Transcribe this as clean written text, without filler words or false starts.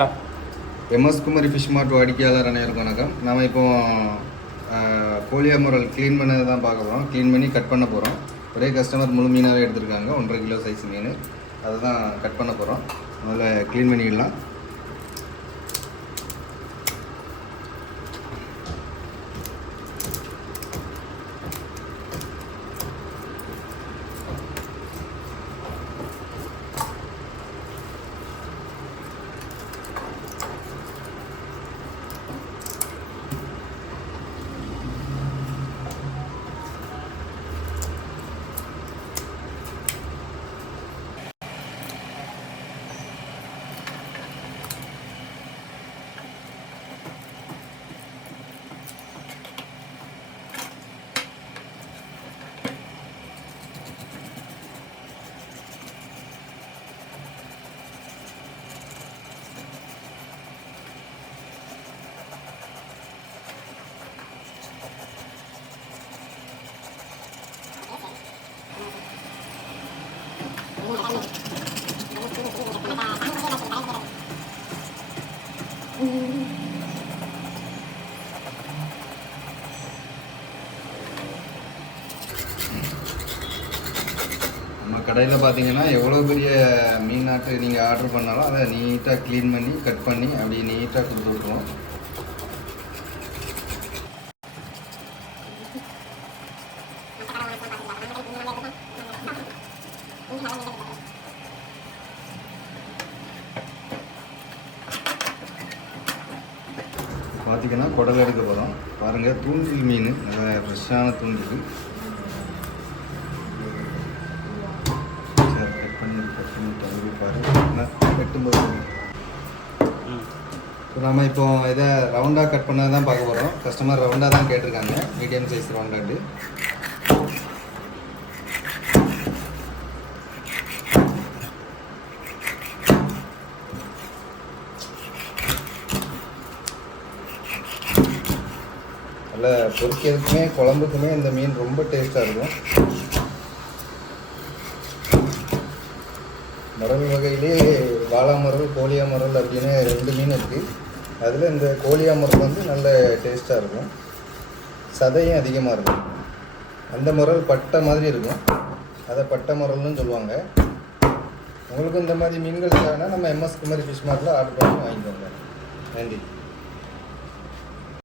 MS Kumari fish மார்ட் வாடிக்கையாளர் அனைவருக்கும் வணக்கம். நாம் இப்போ கோழியா முரல் க்ளீன் பண்ணதை தான் பார்க்க போகிறோம். க்ளீன் பண்ணி கட் பண்ண போகிறோம். ஒரே கஸ்டமர் முழு மீனாகவே எடுத்துருக்காங்க, 1.5 கிலோ சைஸ் மீன். அதை தான் கட் பண்ண போகிறோம். முதல்ல க்ளீன் பண்ணிடலாம். நம்ம கடையில் பார்த்தீங்கன்னா எவ்வளோ பெரிய மீனாட்டு நீங்கள் ஆர்டர் பண்ணாலும் அதை நீட்டாக க்ளீன் பண்ணி கட் பண்ணி அப்படியே நீட்டாக கொடுத்து விட்ருவோம். பார்த்தீங்கன்னா குடல் எடுக்க போகிறோம். பாருங்கள், தூண்டில் மீன், நல்ல ஃப்ரெஷ்ஷான தூண்டில். கட் பண்ணி தம்பி பாருங்கள், வெட்டும்போது நம்ம இப்போ இதை ரவுண்டாக கட் பண்ணது தான் பார்க்க போகிறோம். கஸ்டமர் ரவுண்டாக தான் கேட்டிருக்காங்க, மீடியம் சைஸ் ரவுண்டாட்டு. நல்லா பொரிக்கிறதுக்குமே குழம்புக்குமே இந்த மீன் ரொம்ப டேஸ்ட்டாக இருக்கும். முரல் வகையிலே வாழா முரல், கோழியா முரல் அப்படின்னு 2 மீன் இருக்குது. அதில் இந்த கோழியா முரல் வந்து நல்ல டேஸ்ட்டாக இருக்கும், சதையும் அதிகமாக இருக்கும். அந்த முரல் பட்டை மாதிரி இருக்கும், அதை பட்டை முரல்னு சொல்லுவாங்க. உங்களுக்கு இந்த மாதிரி மீன்கள் தேவைன்னா நம்ம எம்எஸ் குமரி ஃபிஷ் மார்ட்டில் ஆர்டர் பண்ணி வாங்கிக்கோங்க. நன்றி.